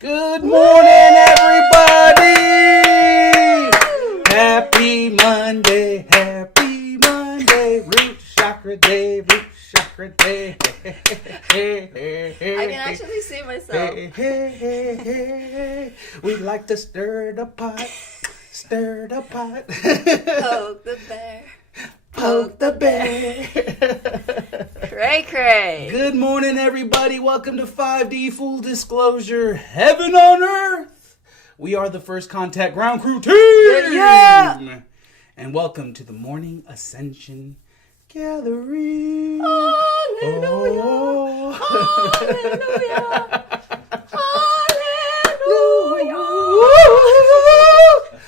Good morning, everybody! Happy Monday, happy Monday, root chakra day, root chakra day. I can actually see myself. We like to stir the pot, stir the pot. Poke the bear. Poke the bear. Cray cray. Good morning, everybody. Welcome to 5D Full Disclosure, Heaven on Earth. We are the First Contact Ground Crew team. Yeah. And welcome to the Morning Ascension Gathering. Hallelujah. Oh. Hallelujah.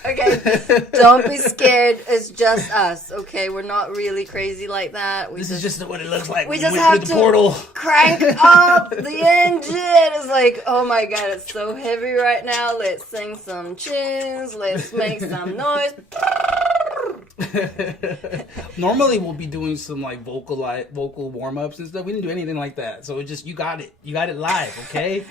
Okay, don't be scared. It's just us, okay? We're not really crazy like that. This is just what it looks like. We when just went have through to the portal. crank up the engine. It's like, oh my god, it's so heavy right now. Let's sing some tunes. Let's make some noise. Normally we'll be doing some like vocal warm-ups and stuff. We didn't do anything like that. So it just you got it live, okay?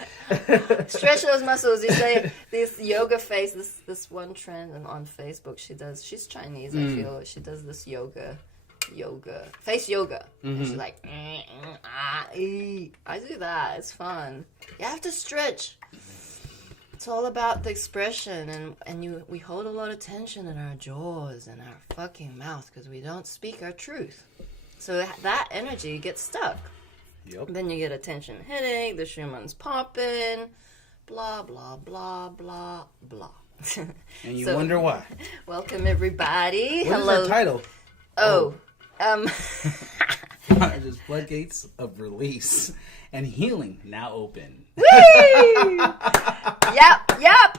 Stretch those muscles. You say this yoga face, this one trend on Facebook she's Chinese, I feel. She does this yoga face yoga. And she's like I do that. It's fun. You have to stretch. It's all about the expression, and we hold a lot of tension in our jaws and our fucking mouth because we don't speak our truth. So that energy gets stuck. Yep. Then you get a tension headache, the Schumann's popping, blah, blah, blah, blah, blah. And you wonder why. Welcome, everybody. What Hello. is our title? Just Floodgates of Release and Healing now open. Whee! Yep.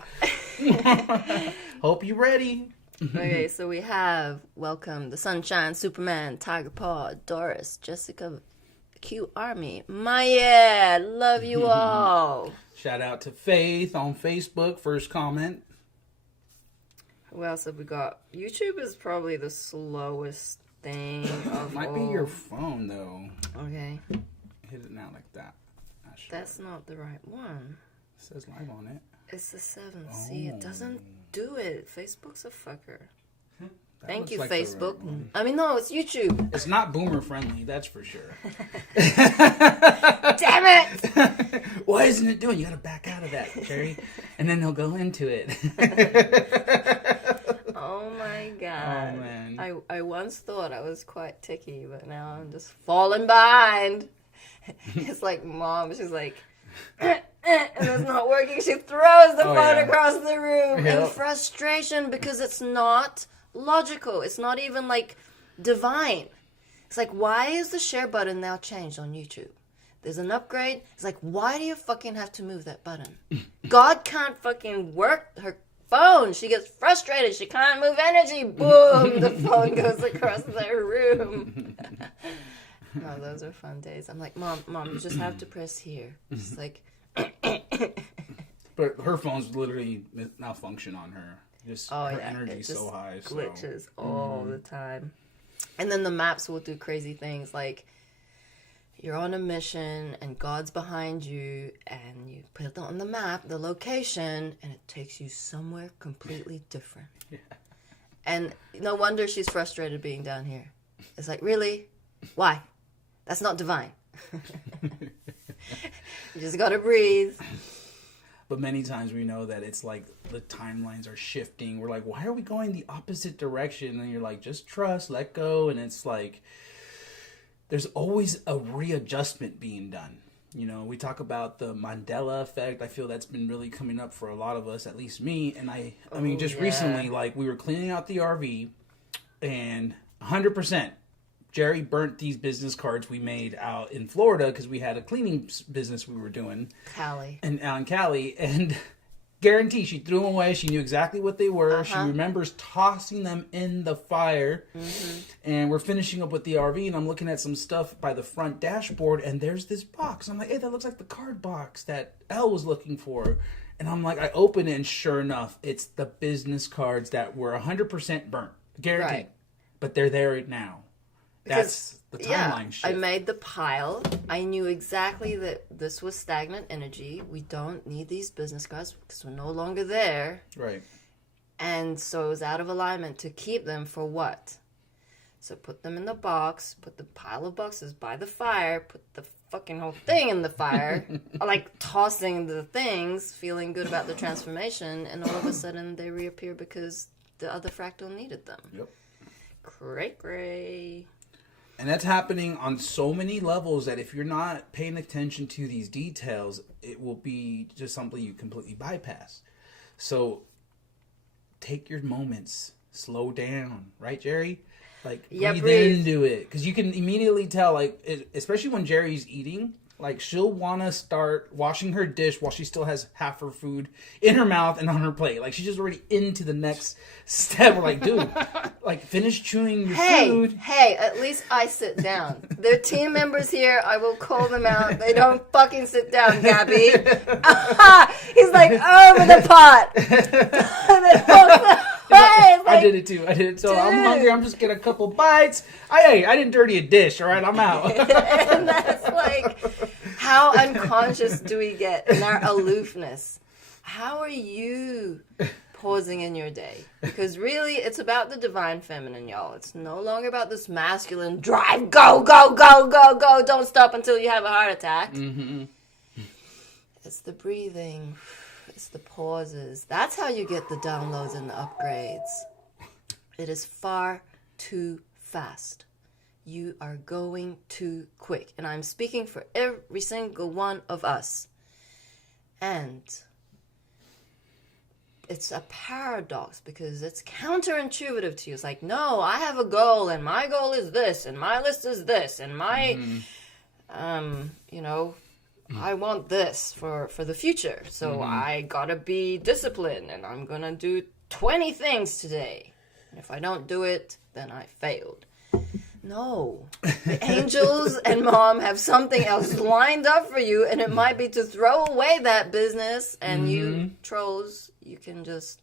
Hope you're ready. Okay, so we have welcome the Sunshine, Superman, Tiger Paw, Doris, Jessica, Q Army, Maya. Love you all. Shout out to Faith on Facebook. First comment. Who else have we got? YouTube is probably the slowest thing of Might all. be your phone though. Okay. Hit it now like that. Not sure. That's not the right one. It says live on it. It's the 7. See, it doesn't do it. Facebook's a fucker. Thank you, looks like the Facebook. right one. I mean, no, it's YouTube. It's not boomer friendly, that's for sure. Damn it! Why isn't it doing? You gotta back out of that, Jerry. And then they'll go into it. Oh my god. Oh, man. I once thought I was quite ticky, but now I'm just falling behind. It's like mom, she's like, and it's not working. She throws the phone across the room in frustration because it's not logical. It's not even like divine. It's like, why is the share button now changed on YouTube? There's an upgrade. It's like, why do you fucking have to move that button? God can't fucking work her phone. She gets frustrated. She can't move energy. Boom, the phone goes across the room. No, those are fun days. I'm like, mom, you just have to press here. It's like, But her phone's literally malfunction on her. Just her yeah, energy's it so high. So. glitches all the time. And then the maps will do crazy things like you're on a mission and God's behind you and you put it on the map, the location, and it takes you somewhere completely different. Yeah. And no wonder she's frustrated being down here. It's like, really? Why? That's not divine. You just gotta breathe. But many times we know that it's like the timelines are shifting. We're like, why are we going the opposite direction? And you're like, just trust, let go. And it's like, there's always a readjustment being done. You know, we talk about the Mandela Effect. I feel that's been really coming up for a lot of us, at least me. And I mean, just recently, like we were cleaning out the RV and 100%. Jerry burnt these business cards we made out in Florida because we had a cleaning business we were doing. Cali. And out in Cali. And guarantee she threw them away. She knew exactly what they were. She remembers tossing them in the fire. And we're finishing up with the RV. And I'm looking at some stuff by the front dashboard. And there's this box. I'm like, hey, that looks like the card box that Elle was looking for. And I'm like, I open it. And sure enough, it's the business cards that were 100% burnt. Guaranteed. Right. But they're there now. the timeline shift. I made the pile. I knew exactly that this was stagnant energy. We don't need these business cards because we're no longer there. Right. And so it was out of alignment to keep them for what? So put them in the box, put the pile of boxes by the fire, put the fucking whole thing in the fire, like tossing the things, feeling good about the transformation, and all of a sudden they reappear because the other fractal needed them. Yep. Cray. And that's happening on so many levels that if you're not paying attention to these details, it will be just something you completely bypass. So take your moments, slow down, right, Jerry? Like, breathe into it. Because you can immediately tell, like, especially when Jerry's eating, like, she'll want to start washing her dish while she still has half her food in her mouth and on her plate. Like, she's just already into the next step. We're like, dude, like, finish chewing your food. Hey, at least I sit down. There are team members here. I will call them out. They don't fucking sit down, Gabby. He's like, over the pot. And then like, I did it too. So dude. I'm hungry. I'm just getting a couple bites. I didn't dirty a dish. All right, I'm out. And that's like, how unconscious do we get in our aloofness? How are you pausing in your day? Because really, it's about the divine feminine, y'all. It's no longer about this masculine drive, go, go, go, go, go. Don't stop until you have a heart attack. Mm-hmm. It's the breathing. It's the pauses. That's how you get the downloads and the upgrades. It is far too fast. You are going too quick. And I'm speaking for every single one of us. And it's a paradox because it's counterintuitive to you. It's like, no, I have a goal and my goal is this and my list is this and my, I want this for the future. So I gotta be disciplined and I'm gonna do 20 things today. And if I don't do it, then I failed. No. The angels and mom have something else lined up for you, and it might be to throw away that business, and you trolls, you can just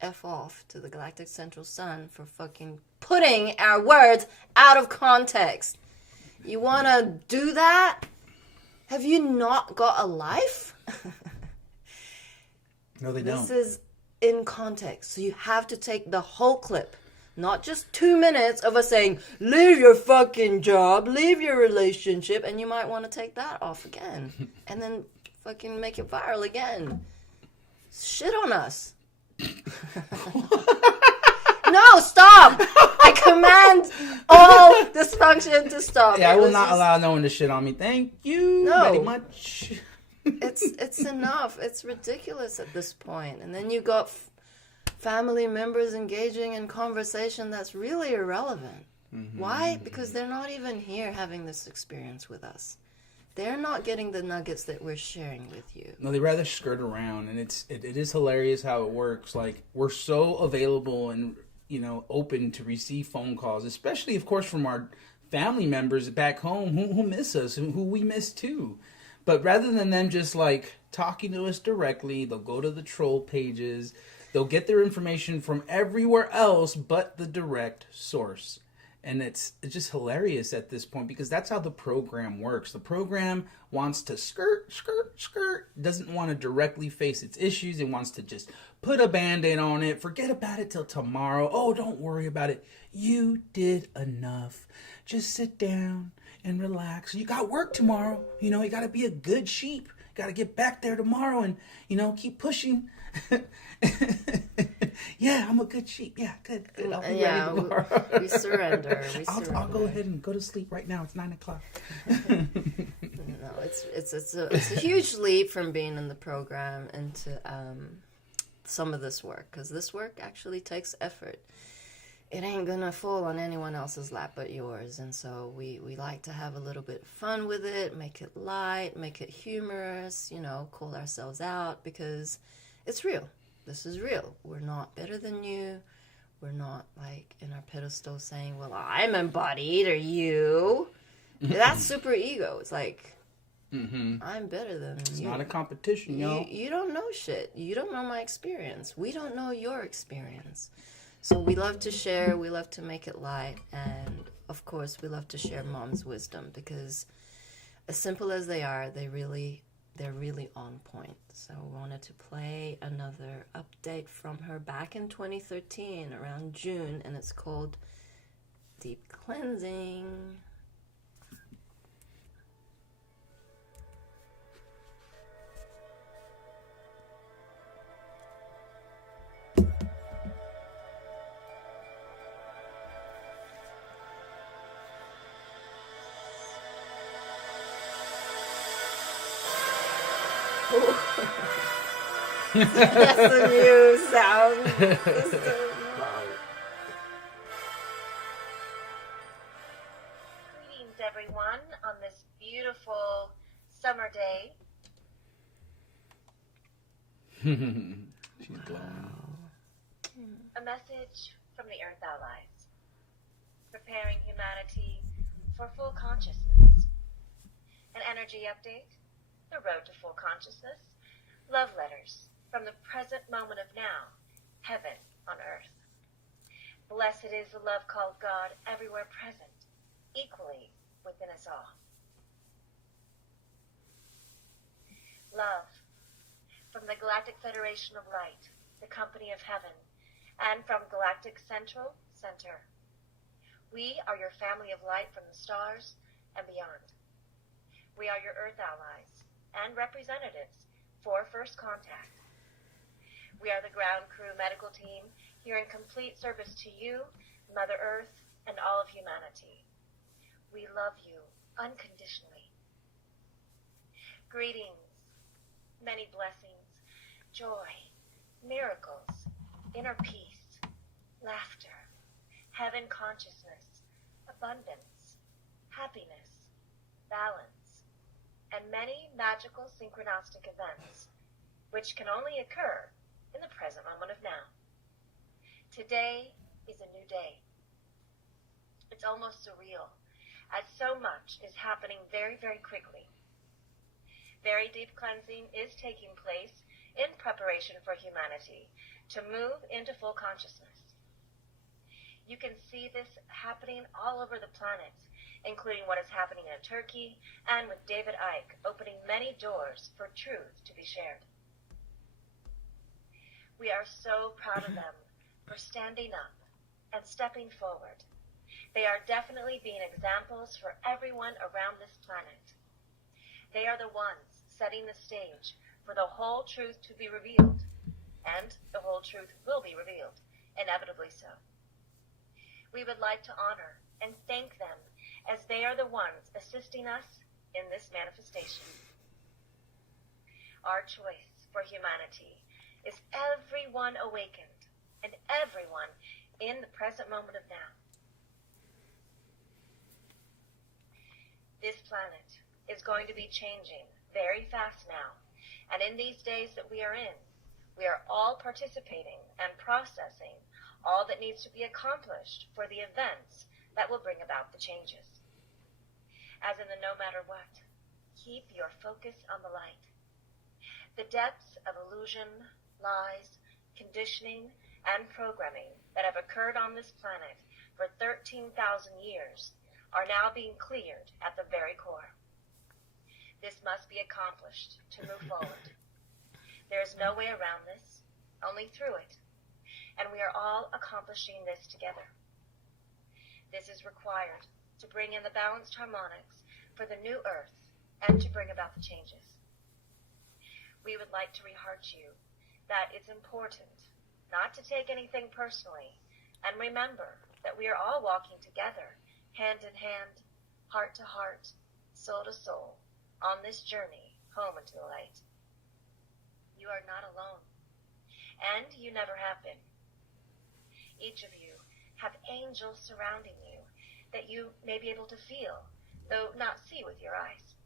F off to the Galactic Central Sun for fucking putting our words out of context. You wanna do that? Have you not got a life? No, they don't. This is in context. So you have to take the whole clip. Not just 2 minutes of us saying, leave your fucking job, leave your relationship, and you might want to take that off again. And then fucking make it viral again. Shit on us. No, stop! I command all dysfunction to stop. Yeah, I will not allow no one to shit on me. Thank you very much. It's enough. It's ridiculous at this point. And then you got family members engaging in conversation that's really irrelevant. Why? Because they're not even here having this experience with us. They're not getting the nuggets that we're sharing with you. No, they rather skirt around, and it is hilarious how it works. Like, we're so available and open to receive phone calls, especially, of course, from our family members back home who miss us and who we miss too. But rather than them just like talking to us directly, they'll go to the troll pages. They'll get their information from everywhere else but the direct source. And it's just hilarious at this point because that's how the program works. The program wants to skirt, doesn't want to directly face its issues. It wants to just put a Band-Aid on it, forget about it till tomorrow. Oh, don't worry about it. You did enough. Just sit down and relax. You got work tomorrow. You got to be a good sheep. You got to get back there tomorrow and, keep pushing. Yeah, I'm a good sheep. Yeah, good. I'll be ready tomorrow. We surrender. I'll go ahead and go to sleep right now. It's 9:00. No, it's a huge leap from being in the program into some of this work, because this work actually takes effort. It ain't gonna fall on anyone else's lap but yours, and so we like to have a little bit of fun with it, make it light, make it humorous, call ourselves out, because it's real. This is real. We're not better than you. We're not like in our pedestal saying, well, I'm embodied, or you. That's super ego. It's like, I'm better than you. It's not a competition, yo. You don't know shit. You don't know my experience. We don't know your experience. So we love to share, we love to make it light, and of course we love to share Mom's wisdom, because as simple as they are, they're really on point. So we wanted to play another update from her back in 2013 around June, and it's called Deep Cleansing. That's a new sound system. Greetings, everyone, on this beautiful summer day. She's glowing. A message from the Earth Allies, preparing humanity for full consciousness. An energy update, the road to full consciousness, love letters from the present moment of now, heaven on earth. Blessed is the love called God, everywhere present, equally within us all. Love from the Galactic Federation of Light, the company of heaven, and from Galactic Central Center. We are your family of light from the stars and beyond. We are your Earth allies and representatives for first contact. We are the ground crew medical team here in complete service to you, Mother Earth, and all of humanity. We love you unconditionally. Greetings, many blessings, joy, miracles, inner peace, laughter, heaven consciousness, abundance, happiness, balance, and many magical synchronistic events, which can only occur in the present moment of now. Today is a new day. It's almost surreal, as so much is happening very, very quickly. Very deep cleansing is taking place in preparation for humanity to move into full consciousness. You can see this happening all over the planet, including what is happening in Turkey and with David Icke opening many doors for truth to be shared. We are so proud of them for standing up and stepping forward. They are definitely being examples for everyone around this planet. They are the ones setting the stage for the whole truth to be revealed, and the whole truth will be revealed, inevitably so. We would like to honor and thank them, as they are the ones assisting us in this manifestation. Our choice for humanity is everyone awakened and everyone in the present moment of now. This planet is going to be changing very fast now, and in these days that we are in, we are all participating and processing all that needs to be accomplished for the events that will bring about the changes. As in the no matter what, keep your focus on the light. The depths of illusion, lies, conditioning, and programming that have occurred on this planet for 13,000 years are now being cleared at the very core. This must be accomplished to move forward. There is no way around this, only through it, and we are all accomplishing this together. This is required to bring in the balanced harmonics for the new earth and to bring about the changes. We would like to reheart you that it's important not to take anything personally, and remember that we are all walking together, hand in hand, heart to heart, soul to soul, on this journey home into the light. You are not alone, and you never have been. Each of you have angels surrounding you that you may be able to feel, though not see with your eyes.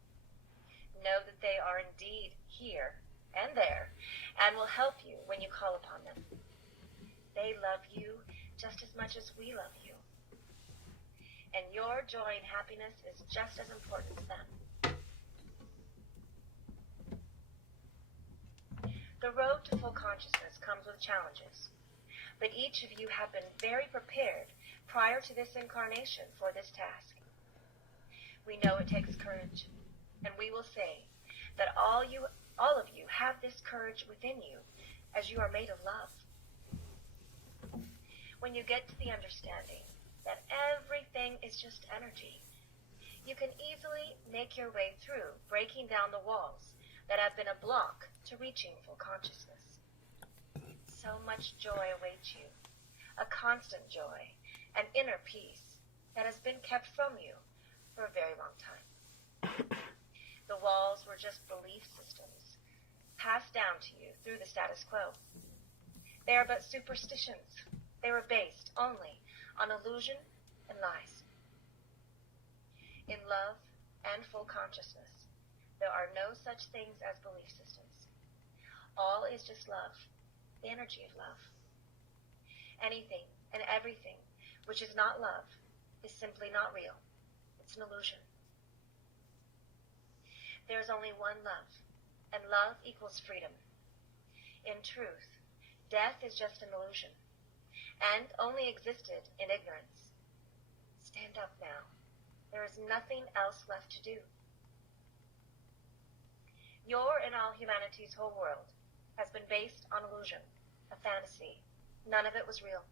Know that they are indeed here and there, and will help you when you call upon them. They love you just as much as we love you. And your joy and happiness is just as important to them. The road to full consciousness comes with challenges, but each of you have been very prepared prior to this incarnation for this task. We know it takes courage, and we will say that all of you have this courage within you, as you are made of love. When you get to the understanding that everything is just energy, you can easily make your way through breaking down the walls that have been a block to reaching full consciousness. So much joy awaits you, a constant joy, an inner peace that has been kept from you for a very long time. The walls were just belief systems passed down to you through the status quo. They are but superstitions. They were based only on illusion and lies. In love and full consciousness, there are no such things as belief systems. All is just love, the energy of love. Anything and everything which is not love is simply not real. It's an illusion. There is only one love, and love equals freedom. In truth, death is just an illusion, and only existed in ignorance. Stand up now. There is nothing else left to do. Your and all humanity's whole world has been based on illusion, a fantasy. None of it was real.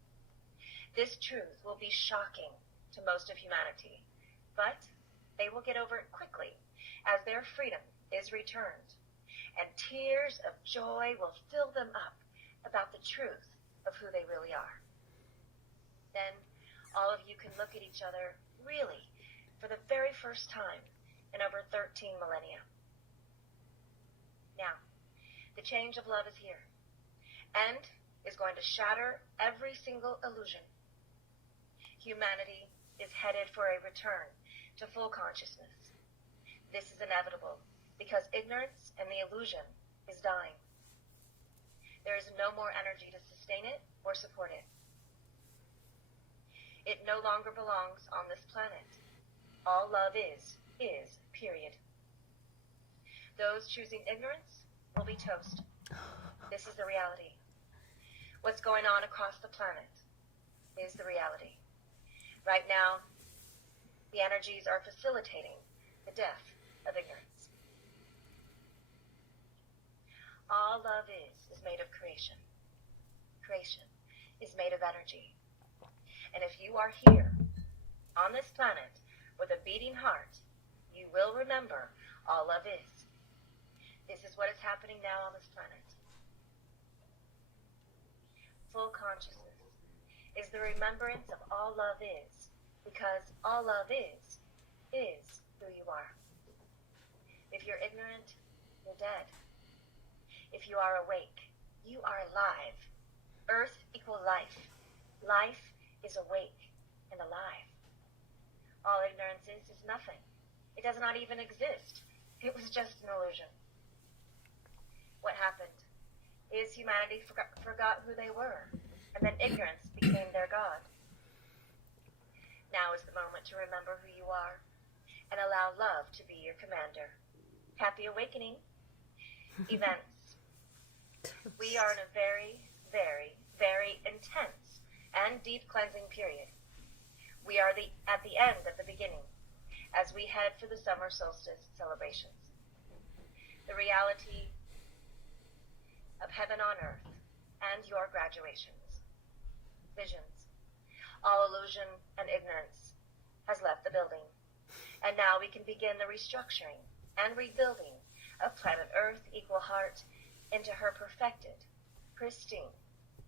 This truth will be shocking to most of humanity, but they will get over it quickly as their freedom is returned, and tears of joy will fill them up about the truth of who they really are. Then all of you can look at each other really for the very first time in over 13 millennia. Now, the change of love is here, and is going to shatter every single illusion. Humanity is headed for a return to full consciousness. This is inevitable because ignorance and the illusion is dying. There is no more energy to sustain it or support it. It no longer belongs on this planet. All love is, period. Those choosing ignorance will be toast. This is the reality. What's going on across the planet is the reality. Right now, the energies are facilitating the death of ignorance. All love is made of creation. Creation is made of energy. And if you are here, on this planet, with a beating heart, you will remember all love is. This is what is happening now on this planet. Full consciousness is the remembrance of all love is, because all love is who you are. If you're ignorant, you're dead. If you are awake, you are alive. Earth equal life. Life is awake and alive. All ignorance is nothing. It does not even exist. It was just an illusion. What happened is humanity forgot who they were, and then ignorance became their god. Now is the moment to remember who you are, and allow love to be your commander. Happy awakening. Events. We are in a very, very, very intense and deep cleansing period. We are at the end of the beginning, as we head for the summer solstice celebrations. The reality of heaven on earth and your graduations. Visions. All illusion and ignorance has left the building, and now we can begin the restructuring and rebuilding of planet Earth equal heart into her perfected, pristine,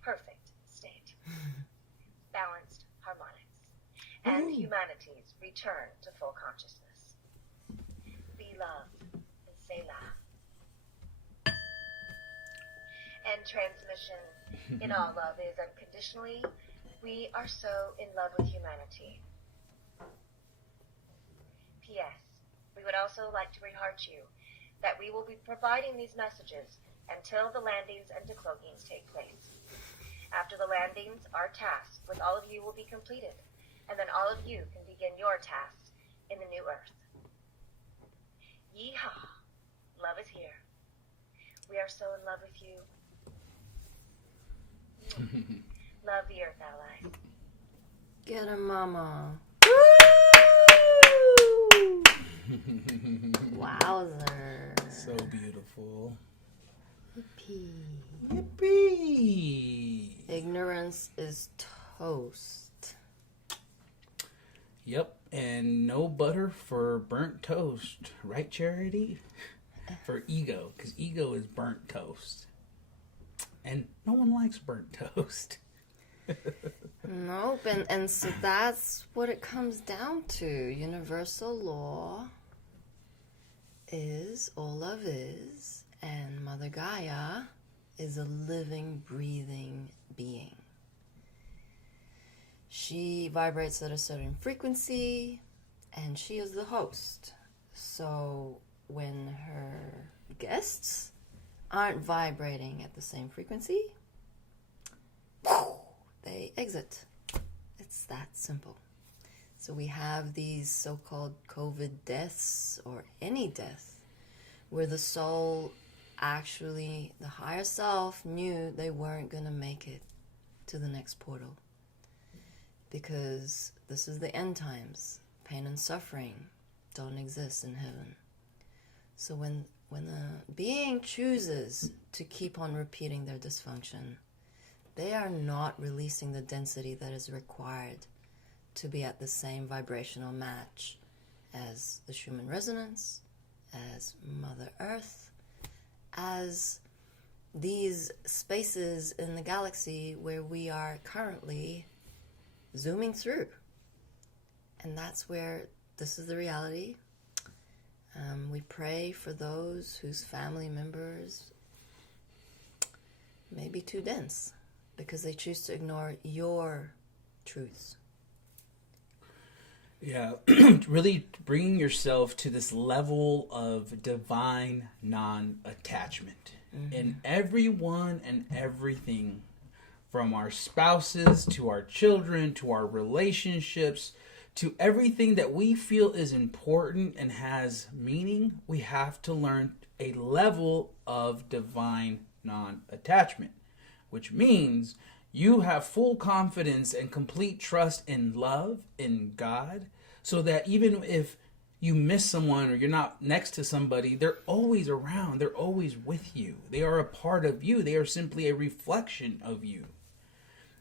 perfect state. Balanced harmonics. And humanity's return to full consciousness. Be love and say la. And transmission in all love is unconditionally. We are so in love with humanity. P.S. We would also like to reheart you that we will be providing these messages until the landings and decloakings take place. After the landings, our tasks with all of you will be completed, and then all of you can begin your tasks in the new earth. Yeehaw! Love is here. We are so in love with you. Love the Earth Ally. Get her, mama. Wowzer. So beautiful. Yippee. Yippee! Ignorance is toast. Yep, and no butter for burnt toast, right, Charity? For ego, because ego is burnt toast. And no one likes burnt toast. Nope, and so that's what it comes down to. Universal law is all love is, and Mother Gaia is a living, breathing being. She vibrates at a certain frequency, and she is the host. So when her guests aren't vibrating at the same frequency, they exit. It's that simple. So we have these so-called COVID deaths, or any death, where the soul actually, the higher self, knew they weren't going to make it to the next portal. Because this is the end times. Pain and suffering don't exist in heaven. So when the being chooses to keep on repeating their dysfunction, they are not releasing the density that is required to be at the same vibrational match as the Schumann resonance, as Mother Earth, as these spaces in the galaxy where we are currently zooming through. And that's where this is the reality. We pray for those whose family members may be too dense because they choose to ignore your truths. Yeah, really bringing yourself to this level of divine non-attachment in everyone and everything, from our spouses to our children to our relationships to everything that we feel is important and has meaning. We have to learn a level of divine non-attachment, which means you have full confidence and complete trust in love, in God, so that even if you miss someone or you're not next to somebody, they're always around. They're always with you. They are a part of you. They are simply a reflection of you.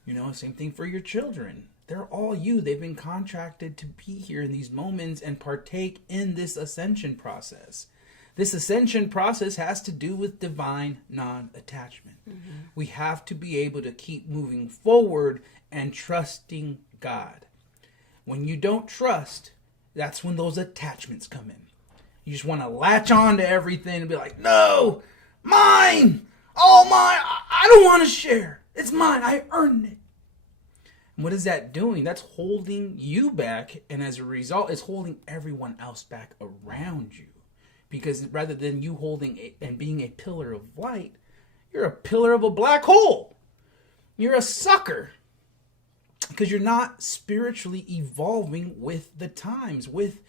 You know, same thing for your children. They're all you. They've been contracted to be here in these moments and partake in this ascension process. This ascension process has to do with divine non-attachment. We have to be able to keep moving forward and trusting God. When you don't trust, that's when those attachments come in. You just want to latch on to everything and be like, no, mine, all mine. I don't want to share. It's mine. I earned it. And what is that doing? That's holding you back. And as a result, it's holding everyone else back around you. Because rather than you holding and being a pillar of light, you're a pillar of a black hole. You're a sucker. Because you're not spiritually evolving with the times, with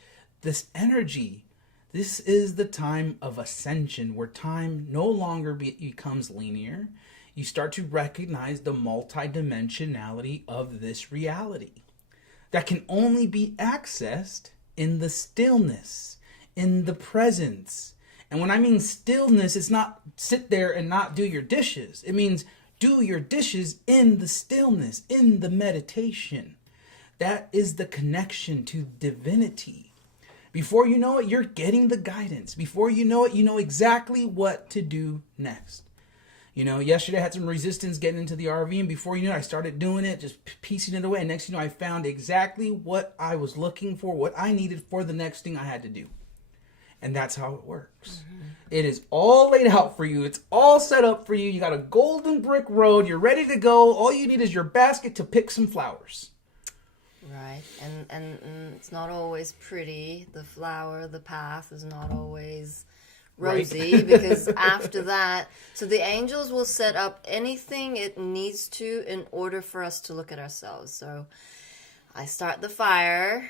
this energy. This is the time of ascension, where time no longer becomes linear. You start to recognize the multidimensionality of this reality that can only be accessed in the stillness, in the presence. And when I mean stillness, it's not sit there and not do your dishes. It means do your dishes in the stillness, in the meditation. That is the connection to divinity. Before you know it, you're getting the guidance. Before you know it, you know exactly what to do next. You know, yesterday I had some resistance getting into the RV, and before you know it, I started doing it, just piecing it away. And next thing you know, I found exactly what I was looking for, what I needed for the next thing I had to do. And that's how it works. It is all laid out for you. It's all set up for you. You got a golden brick road. You're ready to go. All you need is your basket to pick some flowers. Right. And it's not always pretty. The flower, the path is not always rosy, right? Because after that, so the angels will set up anything it needs to in order for us to look at ourselves. So I start the fire,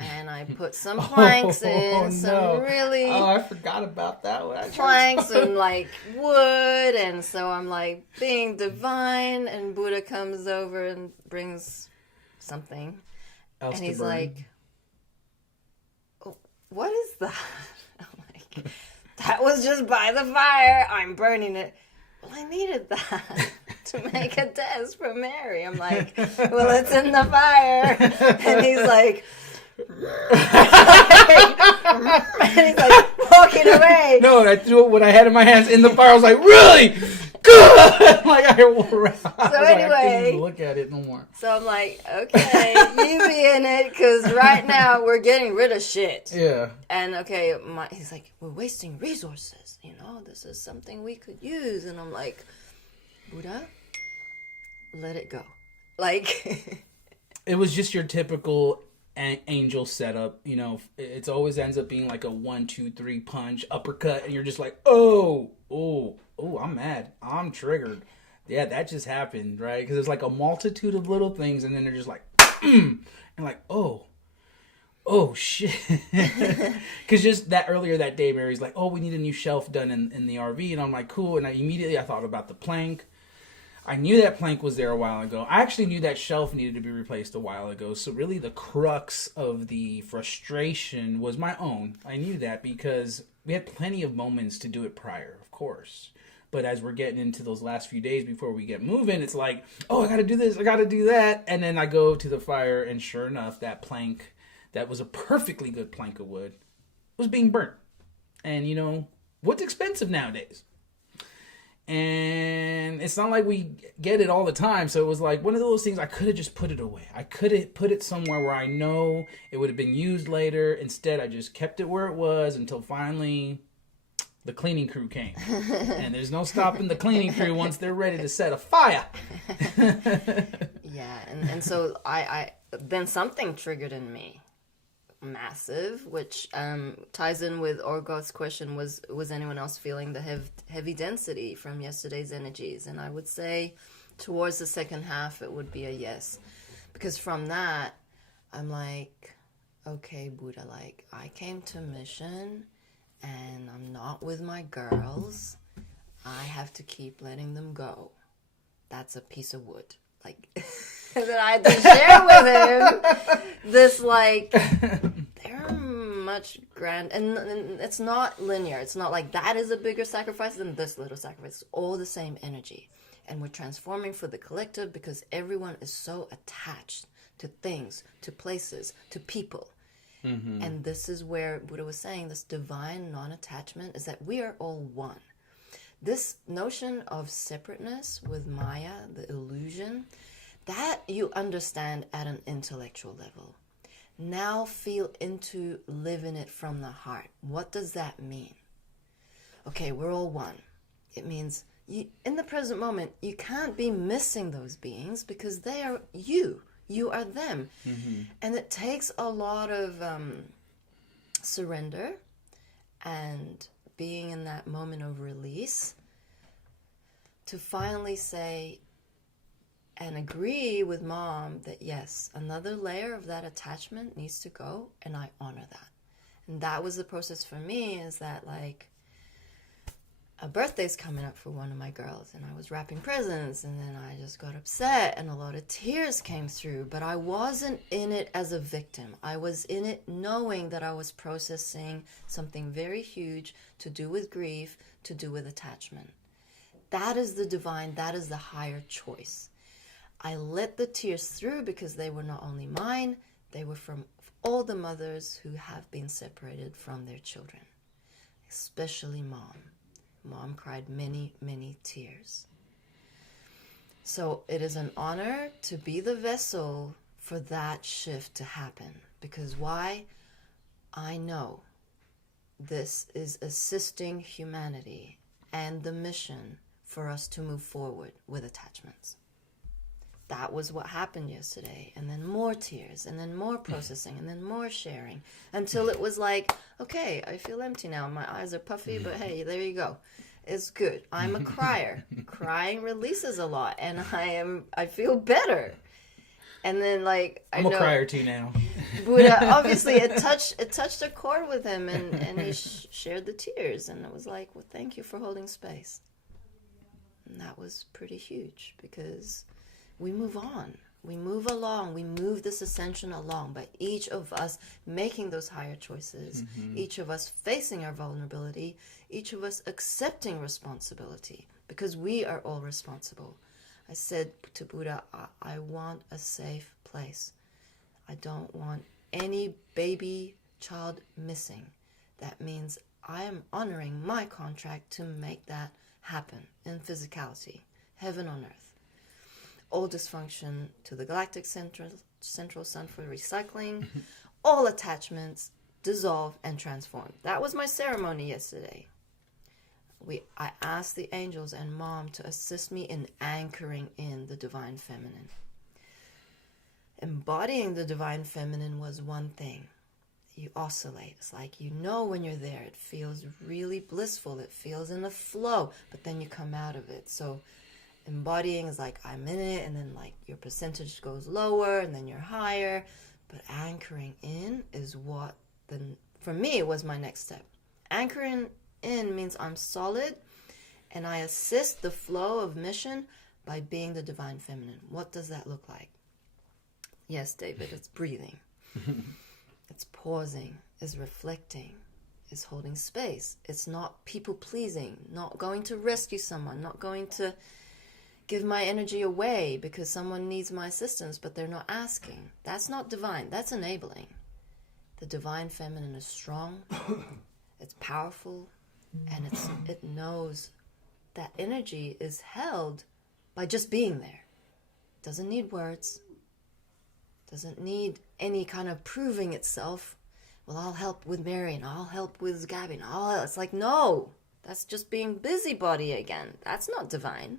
And I put some planks in, some really... Oh, I forgot about that one. Planks and, like, wood. And so I'm, like, being divine. And Buddha comes over and brings something. Else and he's burn. like, oh, what is that? I'm like, that was just by the fire. I'm burning it. Well, I needed that to make a test for Mary. I'm like, well, it's in the fire. And he's like... and he's like walking away. No, I threw what I had in my hands in the fire. I was like, really? Good! Like, I ran. So anyway. I couldn't even look at it no more. So I'm like, okay, you be in it, because right now we're getting rid of shit. Yeah. And okay, he's like, we're wasting resources. You know, this is something we could use. And I'm like, Buddha, let it go. Like... It was just your typical angel setup. You know, it always ends up being like a 1, 2, 3 punch, uppercut, and you're just like, oh, I'm mad. I'm triggered. Yeah, that just happened, right? Because it's like a multitude of little things, and then they're just like, and like, oh shit. Because just that earlier that day, Mary's like, oh, we need a new shelf done in the RV, and I'm like, cool. And I thought about the plank. I knew that plank was there a while ago. I actually knew that shelf needed to be replaced a while ago. So really the crux of the frustration was my own. I knew that because we had plenty of moments to do it prior, of course. But as we're getting into those last few days before we get moving, it's like, oh, I got to do this, I got to do that. And then I go to the fire, and sure enough, that plank, that was a perfectly good plank of wood, was being burnt. And, you know, wood's expensive nowadays. And it's not like we get it all the time. So it was like one of those things, I could have just put it away. I could have put it somewhere where I know it would have been used later. Instead, I just kept it where it was until finally the cleaning crew came. And there's no stopping the cleaning crew once they're ready to set a fire. Yeah, and so I then something triggered in me. Massive, which ties in with Orgoth's question, was anyone else feeling the heavy density from yesterday's energies? And I would say towards the second half it would be a yes, because from that I'm like, okay, Buddha, like, I came to mission and I'm not with my girls. I have to keep letting them go. That's a piece of wood. Like, and then I had to share with him this, like, they're much grand, and it's not linear. It's not like that is a bigger sacrifice than this little sacrifice. It's all the same energy. And we're transforming for the collective because everyone is so attached to things, to places, to people. Mm-hmm. And this is where Buddha was saying this divine non-attachment is that we are all one. This notion of separateness with Maya, the illusion, that you understand at an intellectual level. Now feel into living it from the heart. What does that mean? Okay, we're all one. It means you, in the present moment, you can't be missing those beings because they are you. You are them. Mm-hmm. And it takes a lot of surrender and being in that moment of release to finally say and agree with Mom that yes, another layer of that attachment needs to go, and I honor that. And that was the process for me, is that, like, a birthday's coming up for one of my girls, and I was wrapping presents, and then I just got upset, and a lot of tears came through, but I wasn't in it as a victim. I was in it knowing that I was processing something very huge to do with grief, to do with attachment. That is the divine, that is the higher choice. I let the tears through because they were not only mine, they were from all the mothers who have been separated from their children, especially Mom. Mom cried many, many tears. So it is an honor to be the vessel for that shift to happen. Because why? I know this is assisting humanity and the mission for us to move forward with attachments. That was what happened yesterday. And then more tears, and then more processing, and then more sharing, until it was like, okay, I feel empty now. My eyes are puffy, but hey, there you go. It's good. I'm a crier. Crying releases a lot, and I feel better. And then like I'm a crier too now. Buddha, obviously it touched a chord with him, and he shared the tears, and it was like, well, thank you for holding space. And that was pretty huge, because we move on. We move along. We move this ascension along by each of us making those higher choices, each of us facing our vulnerability, each of us accepting responsibility, because we are all responsible. I said to Buddha, I want a safe place. I don't want any baby child missing. That means I am honoring my contract to make that happen in physicality, heaven on earth. All dysfunction to the galactic central sun for recycling. All attachments dissolve and transform. That was my ceremony yesterday. I asked the angels and Mom to assist me in anchoring in the divine feminine. Embodying the divine feminine was one thing. You oscillate. It's like, you know, when you're there, it feels really blissful. It feels in the flow, but then you come out of it. So embodying is like, I'm in it, and then like your percentage goes lower, and then you're higher. But anchoring in is what, for me, it was my next step. Anchoring in means I'm solid, and I assist the flow of mission by being the divine feminine. What does that look like? Yes, David, it's breathing. It's pausing, it's reflecting, it's holding space. It's not people-pleasing, not going to rescue someone, not going to give my energy away because someone needs my assistance, but they're not asking. That's not divine. That's enabling. The divine feminine is strong, it's powerful, and it knows that energy is held by just being there. Doesn't need words. Doesn't need any kind of proving itself. Well, I'll help with Mary, and I'll help with Gabby, and it's like, no. That's just being busybody again. That's not divine.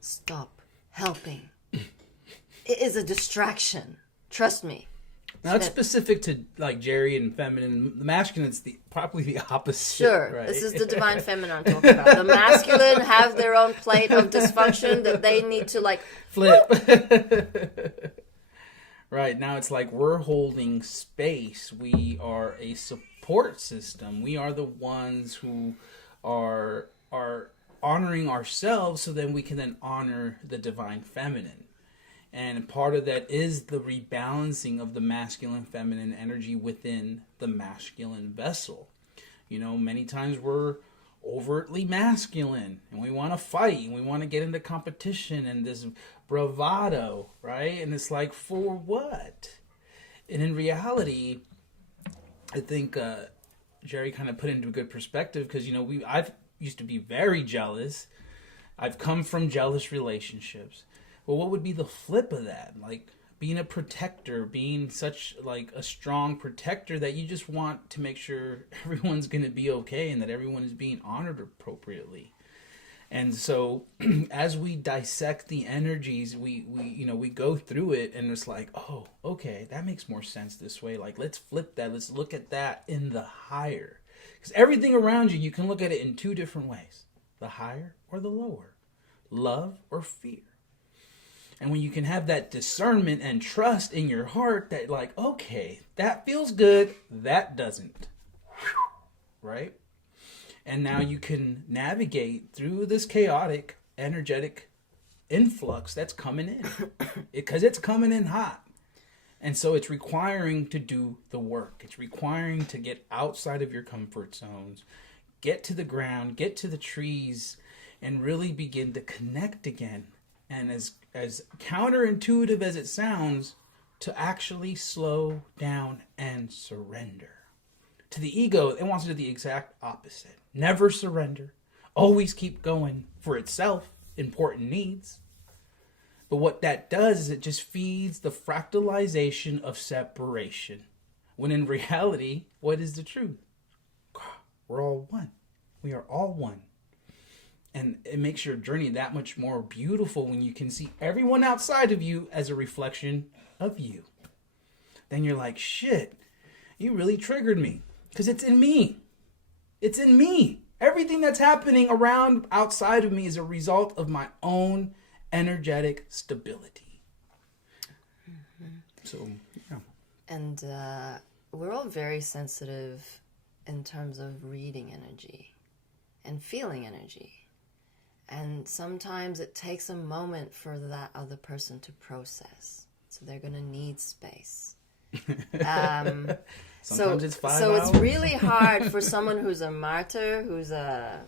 Stop helping. It is a distraction. Trust me. Now it's specific to like Jerry and feminine. The masculine is probably the opposite. Sure, right? This is the divine feminine I'm talking about. The masculine have their own plate of dysfunction that they need to like flip. Right, now it's like we're holding space. We are a support system. We are the ones who are honoring ourselves, so then we can then honor the divine feminine. And part of that is the rebalancing of the masculine feminine energy within the masculine vessel. You know, many times we're overtly masculine and we want to fight and we want to get into competition and this bravado, right? And it's like, for what? And in reality, I think Jerry kind of put it into a good perspective, because, you know, I've used to be very jealous. I've come from jealous relationships. Well, what would be the flip of that? Like being a protector, being such like a strong protector that you just want to make sure everyone's going to be okay and that everyone is being honored appropriately. And so as we dissect the energies, we go through it, and it's like, oh, okay, that makes more sense this way. Like, let's flip that. Let's look at that in the higher. Because everything around you can look at it in two different ways. The higher or the lower. Love or fear. And when you can have that discernment and trust in your heart that like, okay, that feels good, that doesn't. Right? And now you can navigate through this chaotic, energetic influx that's coming in. Because it's coming in hot. And so it's requiring to do the work. It's requiring to get outside of your comfort zones, get to the ground, get to the trees, and really begin to connect again. And as counterintuitive as it sounds, to actually slow down and surrender. To the ego, it wants to do the exact opposite. Never surrender. Always keep going for itself, important needs. But what that does is it just feeds the fractalization of separation. When in reality, what is the truth? We're all one. We are all one. And it makes your journey that much more beautiful when you can see everyone outside of you as a reflection of you. Then you're like, shit, you really triggered me. Because it's in me. It's in me. Everything that's happening around outside of me is a result of my own energetic stability. So, yeah. And we're all very sensitive in terms of reading energy and feeling energy. And sometimes it takes a moment for that other person to process. So they're going to need space. Sometimes it's 5 so hours. it's really hard for someone who's a martyr, who's a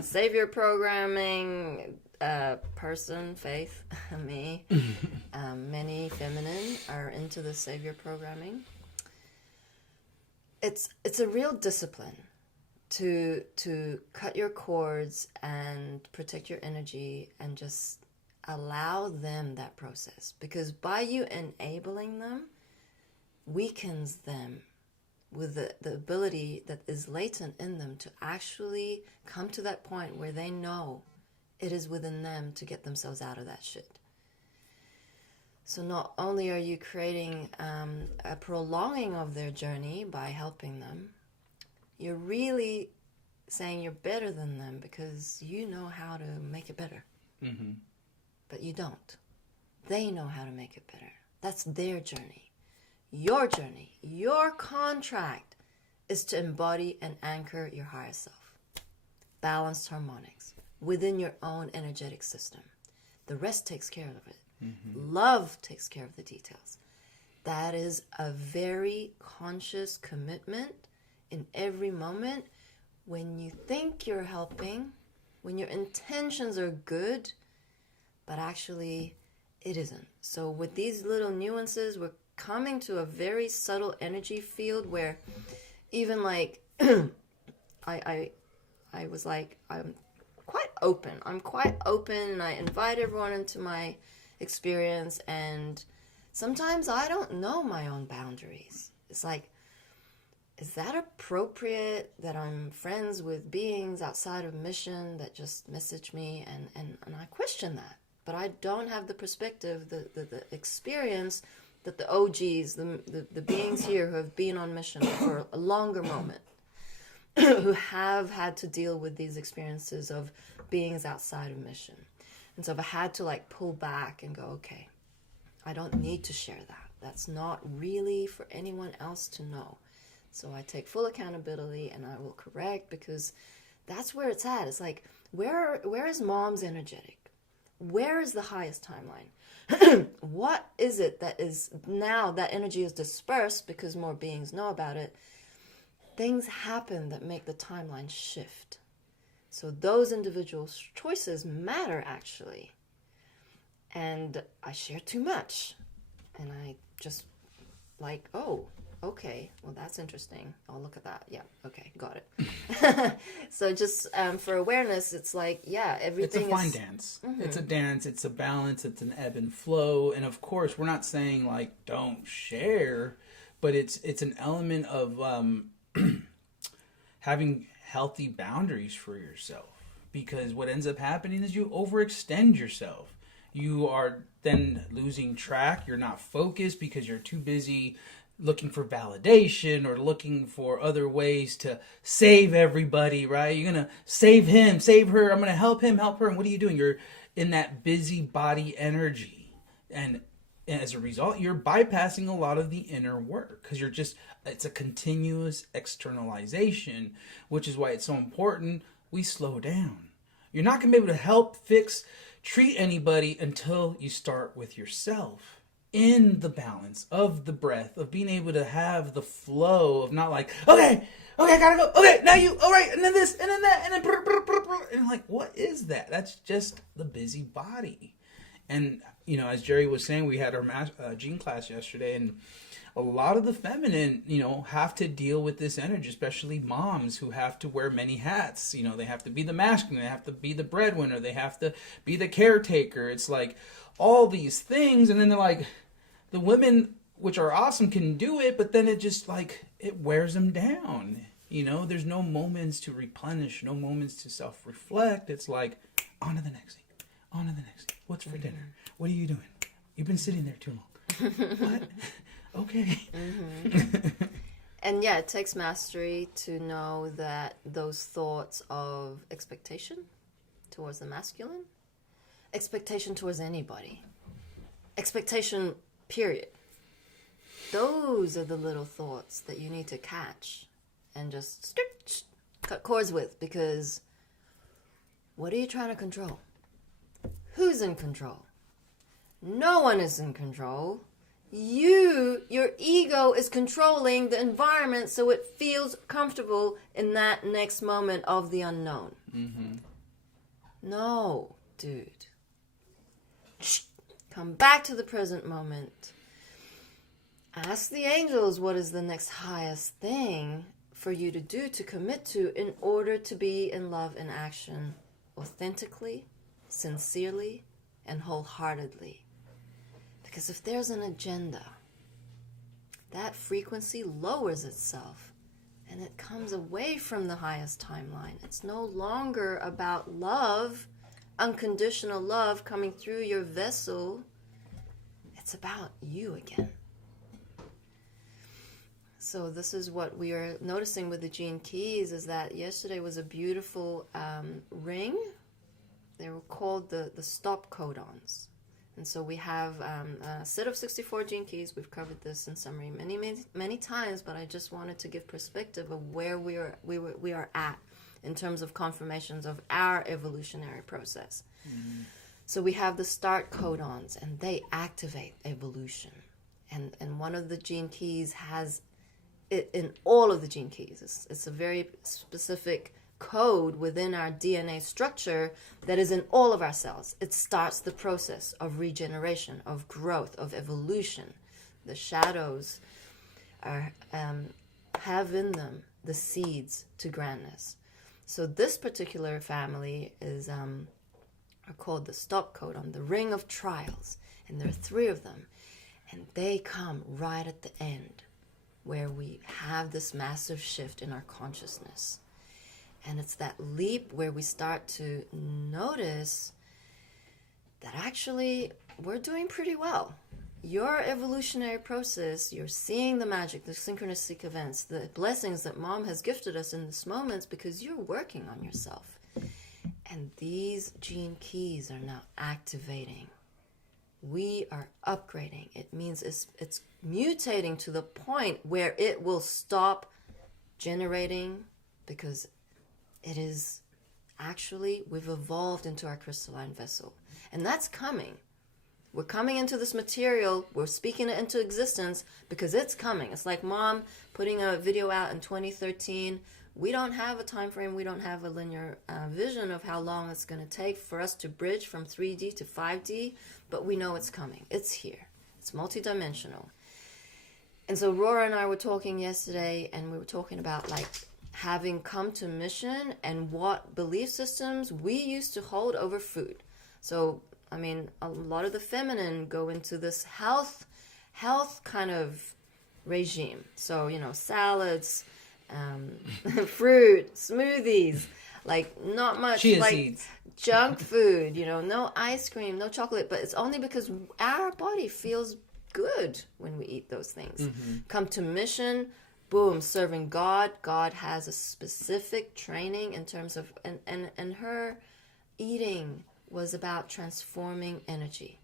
savior programming person, faith, me. Many feminine are into the savior programming. It's a real discipline to cut your cords and protect your energy and just allow them that process. Because by you enabling them, weakens them with the ability that is latent in them to actually come to that point where they know it is within them to get themselves out of that shit. So not only are you creating a prolonging of their journey by helping them, you're really saying you're better than them because you know how to make it better. Mm-hmm. But you don't. They know how to make it better. That's their journey. Your journey, your contract is to embody and anchor your higher self. Balanced harmonics within your own energetic system. The rest takes care of it. Mm-hmm. Love takes care of the details. That is a very conscious commitment in every moment when you think you're helping, when your intentions are good, but actually it isn't. So with these little nuances, we're coming to a very subtle energy field where even like I was like, I'm quite open and I invite everyone into my experience, and sometimes I don't know my own boundaries. It's like, is that appropriate that I'm friends with beings outside of mission that just message me, and I question that, but I don't have the perspective, the experience that the OGs, the beings here who have been on mission for a longer moment, who have had to deal with these experiences of beings outside of mission. And so I've had to like pull back and go, okay, I don't need to share that. That's not really for anyone else to know. So I take full accountability and I will correct, because that's where it's at. It's like, where is mom's energetic? Where is the highest timeline? What is it that is now that energy is dispersed because more beings know about it? Things happen that make the timeline shift. So those individual choices matter, actually. And I share too much. And I just like, oh, okay, well, that's interesting. I'll look at that. Yeah, okay, got it. So just for awareness, it's like, yeah, everything is... It's a fine dance. Mm-hmm. It's a dance. It's a balance. It's an ebb and flow. And of course, we're not saying, like, don't share, but it's an element of having healthy boundaries for yourself. Because what ends up happening is you overextend yourself. You are then losing track. You're not focused because you're too busy looking for validation or looking for other ways to save everybody, right? You're going to save him, save her. I'm going to help him, help her. And what are you doing? You're in that busy body energy. And as a result, you're bypassing a lot of the inner work because it's a continuous externalization, which is why it's so important we slow down. You're not going to be able to help, fix, treat anybody until you start with yourself. In the balance of the breath, of being able to have the flow of not like, okay, I gotta go, okay, now you, all right, and then this, and then that, and then, and like, what is that? That's just the busy body. And, you know, as Jerry was saying, we had our gene class yesterday, and a lot of the feminine, you know, have to deal with this energy, especially moms who have to wear many hats. You know, they have to be the masculine, they have to be the breadwinner, they have to be the caretaker. It's like all these things, and then they're like, the women, which are awesome, can do it, but then it just like, it wears them down. You know, there's no moments to replenish, no moments to self-reflect. It's like, on to the next thing, on to the next thing. What's for dinner? What are you doing? You've been sitting there too long. What? Okay. Mm-hmm. And yeah, it takes mastery to know that those thoughts of expectation towards the masculine, expectation towards anybody, expectation, period, those are the little thoughts that you need to catch and just cut cords with, because what are you trying to control? Who's in control? No one is in control. Your ego is controlling the environment so it feels comfortable in that next moment of the unknown. Mm-hmm. No, dude. Come back to the present moment. Ask the angels what is the next highest thing for you to do, to commit to, in order to be in love and action authentically, sincerely, and wholeheartedly. Because if there's an agenda, that frequency lowers itself and it comes away from the highest timeline. It's no longer about love, unconditional love coming through your vessel. It's about you again. So this is what we are noticing with the gene keys, is that yesterday was a beautiful ring. They were called the stop codons. And so we have a set of 64 gene keys. We've covered this in summary many times, but I just wanted to give perspective of where we are at in terms of confirmations of our evolutionary process. Mm-hmm. So we have the start codons, and they activate evolution. And one of the gene keys has it in all of the gene keys. It's a very specific code within our DNA structure that is in all of our cells. It starts the process of regeneration, of growth, of evolution. The shadows have in them the seeds to grandness. So this particular family is are called the stop codon, the ring of trials, and there are 3 of them, and they come right at the end where we have this massive shift in our consciousness. And it's that leap where we start to notice that actually we're doing pretty well. Your evolutionary process, you're seeing the magic, the synchronistic events, the blessings that Mom has gifted us in this moment, because you're working on yourself. And these gene keys are now activating. We are upgrading. It means it's mutating to the point where it will stop generating, because it is actually, we've evolved into our crystalline vessel. And that's coming. We're coming into this material. We're speaking it into existence because it's coming. It's like Mom putting a video out in 2013. We don't have a time frame. We don't have a linear vision of how long it's going to take for us to bridge from 3D to 5D, but we know it's coming. It's here. It's multidimensional. And so Rora and I were talking yesterday, and we were talking about like having come to mission and what belief systems we used to hold over food. So, I mean, a lot of the feminine go into this health kind of regime. So, salads, fruit, smoothies, like not much chia seeds, junk food, no ice cream, no chocolate, but it's only because our body feels good when we eat those things. Mm-hmm. Come to mission, boom, serving God. God has a specific training in terms of, and her eating was about transforming energy.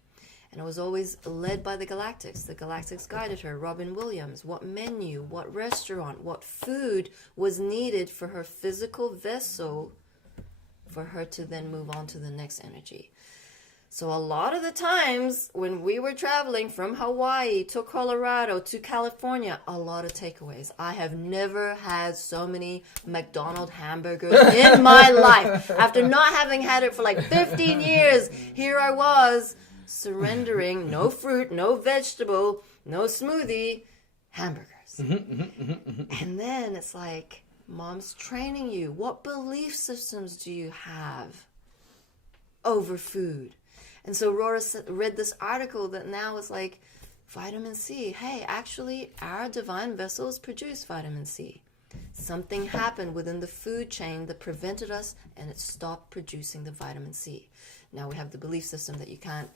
And it was always led by the Galactics. The Galactics guided her. Robin Williams, what menu, what restaurant, what food was needed for her physical vessel for her to then move on to the next energy. So a lot of the times when we were traveling from Hawaii to Colorado to California, a lot of takeaways. I have never had so many McDonald's hamburgers in my life. After not having had it for like 15 years, here I was surrendering no fruit, no vegetable, no smoothie, hamburgers. And then it's like, Mom's training you. What belief systems do you have over food? And so Rora read this article that now is like, vitamin C. Hey, actually, our divine vessels produce vitamin C. Something happened within the food chain that prevented us, and it stopped producing the vitamin C. Now we have the belief system that you can't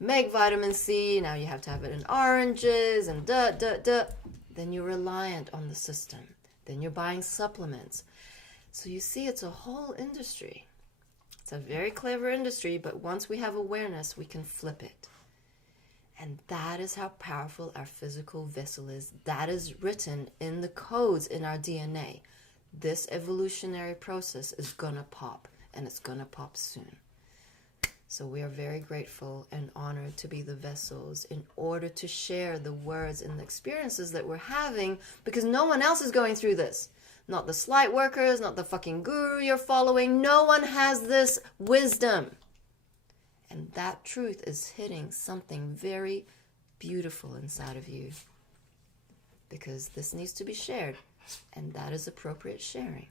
make vitamin C. Now you have to have it in oranges and Then you're reliant on the system. Then you're buying supplements. So you see, it's a whole industry. It's a very clever industry, but once we have awareness, we can flip it. And that is how powerful our physical vessel is. That is written in the codes in our DNA. This evolutionary process is gonna pop, and it's gonna pop soon. So we are very grateful and honored to be the vessels in order to share the words and the experiences that we're having, because no one else is going through this. Not the light workers, not the fucking guru you're following. No one has this wisdom. And that truth is hitting something very beautiful inside of you. Because this needs to be shared. And that is appropriate sharing.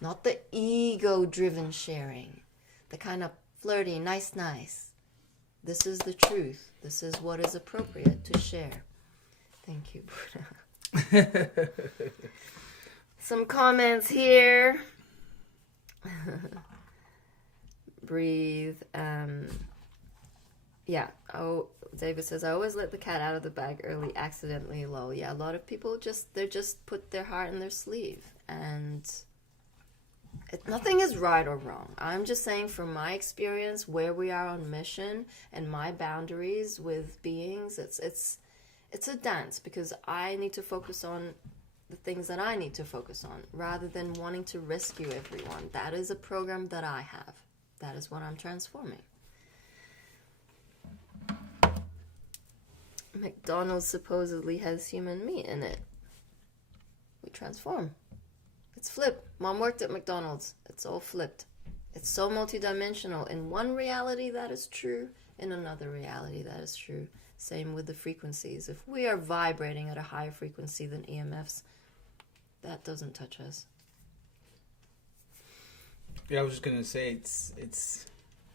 Not the ego-driven sharing. The kind of flirty, nice. This is the truth. This is what is appropriate to share. Thank you, Buddha. Some comments here. Breathe. Yeah. Oh, David says, I always let the cat out of the bag early, accidentally. Lol. Yeah, a lot of people just put their heart in their sleeve. And nothing is right or wrong. I'm just saying from my experience, where we are on mission and my boundaries with beings, it's a dance, because I need to focus on the things that I need to focus on rather than wanting to rescue everyone. That is a program that I have. That is what I'm transforming. McDonald's supposedly has human meat in it. We transform. It's flipped. Mom worked at McDonald's. It's all flipped. It's so multidimensional. In one reality, that is true. In another reality, that is true. Same with the frequencies. If we are vibrating at a higher frequency than EMFs, that doesn't touch us. Yeah, I was just gonna say it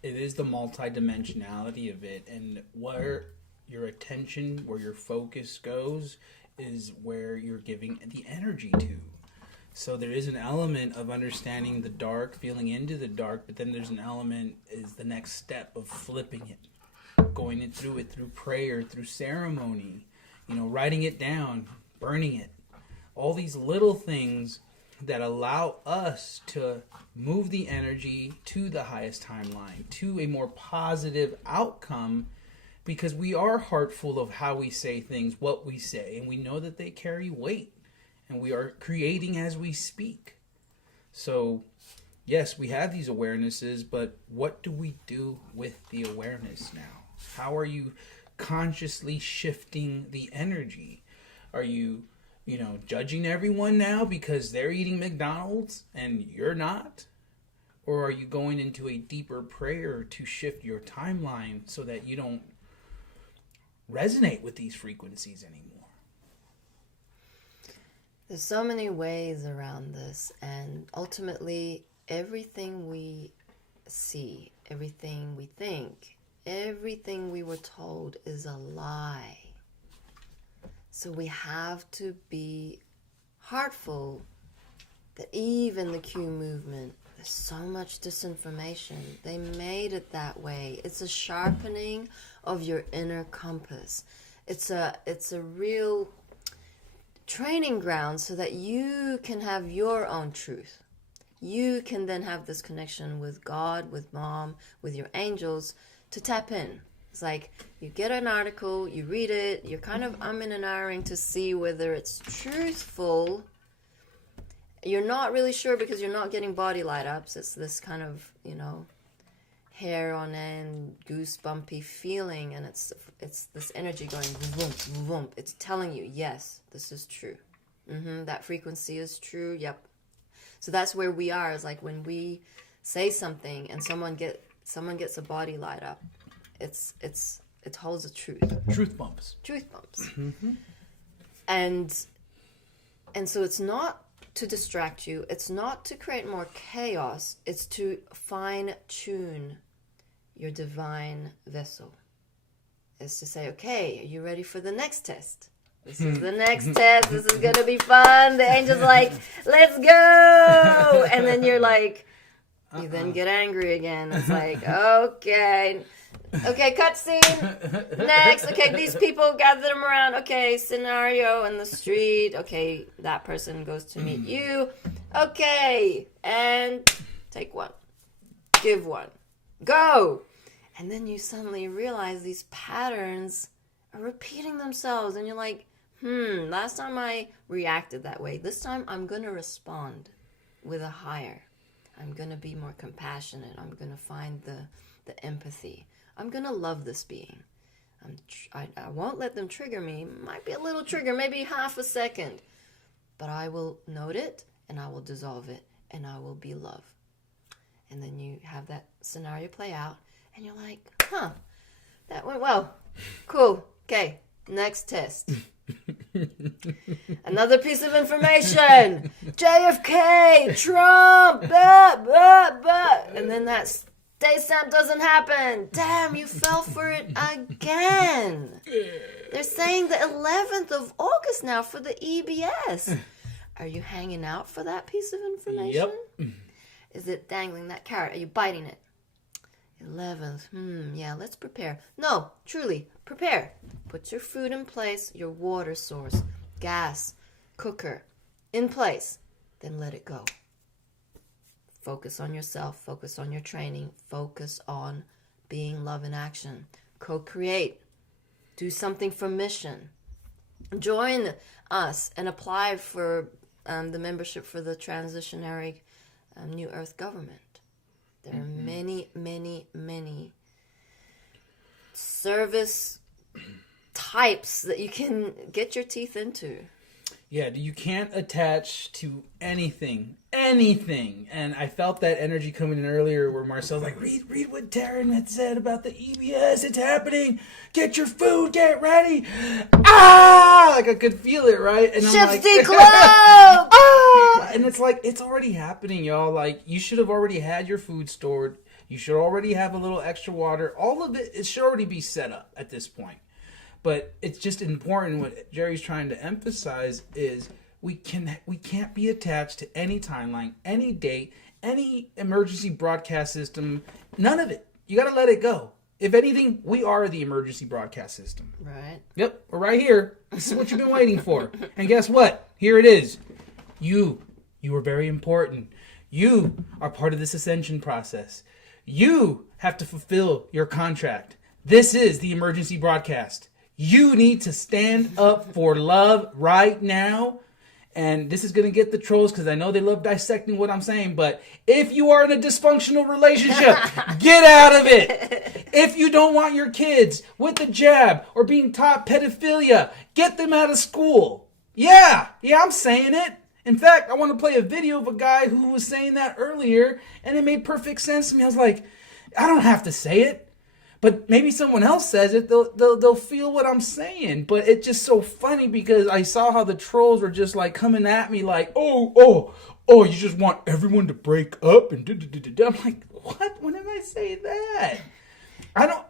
is the multidimensionality of it, and where your attention, where your focus goes, is where you're giving the energy to. So there is an element of understanding the dark, feeling into the dark, but then there's an element, is the next step of flipping it, going it through prayer, through ceremony, writing it down, burning it. All these little things that allow us to move the energy to the highest timeline, to a more positive outcome, because we are heartful of how we say things, what we say, and we know that they carry weight, and we are creating as we speak. So, yes, we have these awarenesses, but what do we do with the awareness now? How are you consciously shifting the energy? Are you judging everyone now because they're eating McDonald's and you're not? Or are you going into a deeper prayer to shift your timeline so that you don't resonate with these frequencies anymore? There's so many ways around this, and ultimately everything we see, everything we think, everything we were told is a lie. So we have to be heartful that even the Q movement, there's so much disinformation. They made it that way. It's a sharpening of your inner compass. It's a real training ground so that you can have your own truth. You can then have this connection with God, with Mom, with your angels to tap in. It's like you get an article, you read it, you're kind of umming and ahhing to see whether it's truthful. You're not really sure because you're not getting body light ups. It's this kind of, hair on end, goosebumpy feeling, and it's this energy going vroom, vroom. It's telling you, yes, this is true. That frequency is true. Yep. So that's where we are. Is like when we say something and someone gets a body light up. It holds a truth. Truth bumps. Mm-hmm. And so it's not to distract you. It's not to create more chaos. It's to fine tune your divine vessel. It's to say, okay, are you ready for the next test? This is the next test. This is going to be fun. The angel's like, let's go. And then you're like, you then get angry again. It's like, okay, cutscene. Next. Okay, these people, gather them around. Okay, scenario in the street. Okay, that person goes to meet you. Okay, and take one. Give one. Go. And then you suddenly realize these patterns are repeating themselves. And you're like, last time I reacted that way. This time I'm going to respond with a higher. I'm going to be more compassionate. I'm going to find the empathy. I'm going to love this being. I won't let them trigger me. Might be a little trigger, maybe half a second. But I will note it, and I will dissolve it, and I will be love. And then you have that scenario play out, and you're like, that went well. Cool. Okay, next test. Another piece of information. JFK, Trump, and then that stay stamp doesn't happen. Damn, you fell for it again. They're saying the 11th of August now for the EBS. Are you hanging out for that piece of information? Yep. Is it dangling that carrot? Are you biting it? 11th. Yeah, let's prepare. No, truly, prepare. Put your food in place, your water source, gas, cooker in place. Then let it go. Focus on yourself. Focus on your training. Focus on being love in action. Co-create. Do something for mission. Join us and apply for the membership for the transitionary New Earth government. There are many, many, many service types that you can get your teeth into. Yeah, you can't attach to anything. And I felt that energy coming in earlier where Marcel's like, read what Darren had said about the EBS. It's happening. Get your food. Get ready. Like I could feel it, right? And Shifty I'm Club! And it's like, it's already happening, y'all. Like, you should have already had your food stored. You should already have a little extra water. All of it should already be set up at this point. But it's just important. What Jerry's trying to emphasize is we can't be attached to any timeline, any date, any emergency broadcast system. None of it. You got to let it go. If anything, we are the emergency broadcast system. Right. Yep, we're right here. This is what you've been waiting for. And guess what? Here it is. You are very important. You are part of this ascension process. You have to fulfill your contract. This is the emergency broadcast. You need to stand up for love right now. And this is going to get the trolls because I know they love dissecting what I'm saying. But if you are in a dysfunctional relationship, get out of it. If you don't want your kids with the jab or being taught pedophilia, get them out of school. Yeah, I'm saying it. In fact, I want to play a video of a guy who was saying that earlier, and it made perfect sense to me. I was like, I don't have to say it. But maybe someone else says it, they'll feel what I'm saying. But it's just so funny because I saw how the trolls were just like coming at me like, oh, you just want everyone to break up and I'm like, what? When did I say that?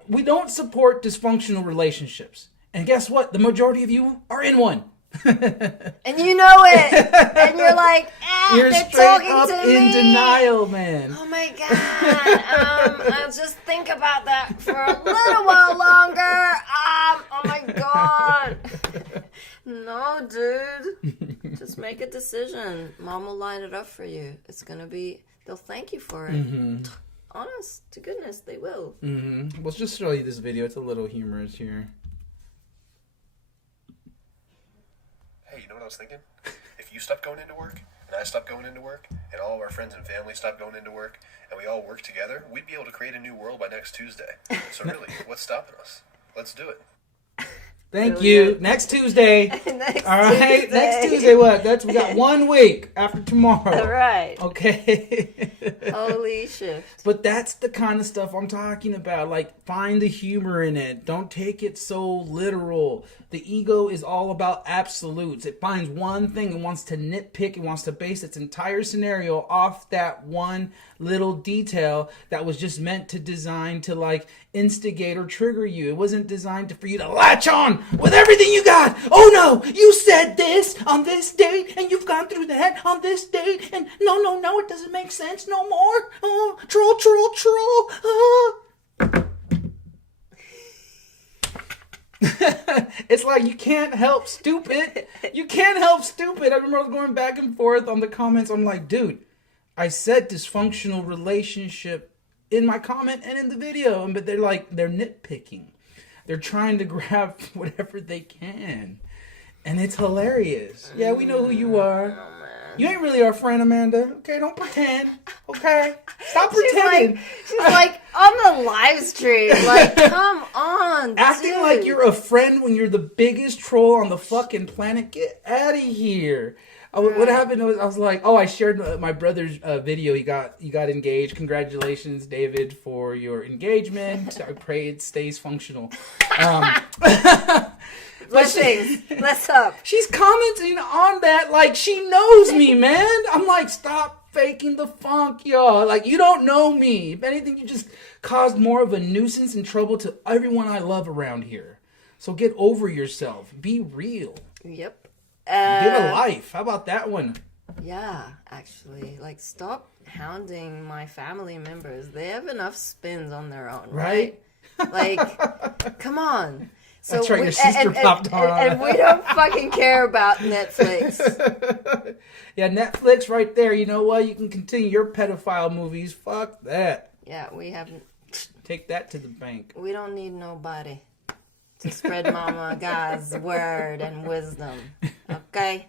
We don't support dysfunctional relationships. And guess what? The majority of you are in one. And you know it. And you're like, you're they're straight talking up to in me. denial, man. Oh my God. I'll just think about that for a little while longer. Oh my God. No, dude. Just make a decision. Mom will line it up for you. It's going to be, they'll thank you for it. Mm-hmm. Honest to goodness, they will. Mm-hmm. Let's just show you this video. It's a little humorous here. Hey, you know what I was thinking? If you stop going into work, and I stop going into work, and all of our friends and family stop going into work, and we all work together, we'd be able to create a new world by next Tuesday. So really, what's stopping us? Let's do it. Thank you. Next Tuesday. All right. Tuesday. Next Tuesday. What? We got 1 week after tomorrow. All right. Okay. Holy shift. But that's the kind of stuff I'm talking about. Like, find the humor in it. Don't take it so literal. The ego is all about absolutes. It finds one thing and wants to nitpick. It wants to base its entire scenario off that one little detail that was just meant to design to like instigate or trigger you. It wasn't designed for you to latch on with everything you got. Oh no, you said this on this date and you've gone through that on this date and no, it doesn't make sense no more. Oh, troll. It's like you can't help stupid. You can't help stupid. I remember I was going back and forth on the comments. I'm like, dude, I said dysfunctional relationship in my comment and in the video, but they're nitpicking. They're trying to grab whatever they can. And it's hilarious. Yeah, we know who you are. You ain't really our friend, Amanda. Okay, don't pretend. Okay? Stop pretending. She's like on the live stream. Like, come on, Acting dude. like you're a friend when you're the biggest troll on the fucking planet. Get out of here. What happened was I was like, oh, I shared my brother's video. He got engaged. Congratulations, David, for your engagement. I pray it stays functional. Blessings. Bless up. She's commenting on that like she knows me, man. I'm like, stop faking the funk, y'all. Like, you don't know me. If anything, you just caused more of a nuisance and trouble to everyone I love around here. So get over yourself. Be real. Yep. Get a life. How about that one? Yeah, actually. Like, stop hounding my family members. They have enough spins on their own, right? Like, come on. So That's right, your sister popped on. And we don't fucking care about Netflix. Yeah, Netflix right there. You know what? You can continue your pedophile movies. Fuck that. Yeah, we haven't. Take that to the bank. We don't need nobody to spread Mama God's word and wisdom. Okay?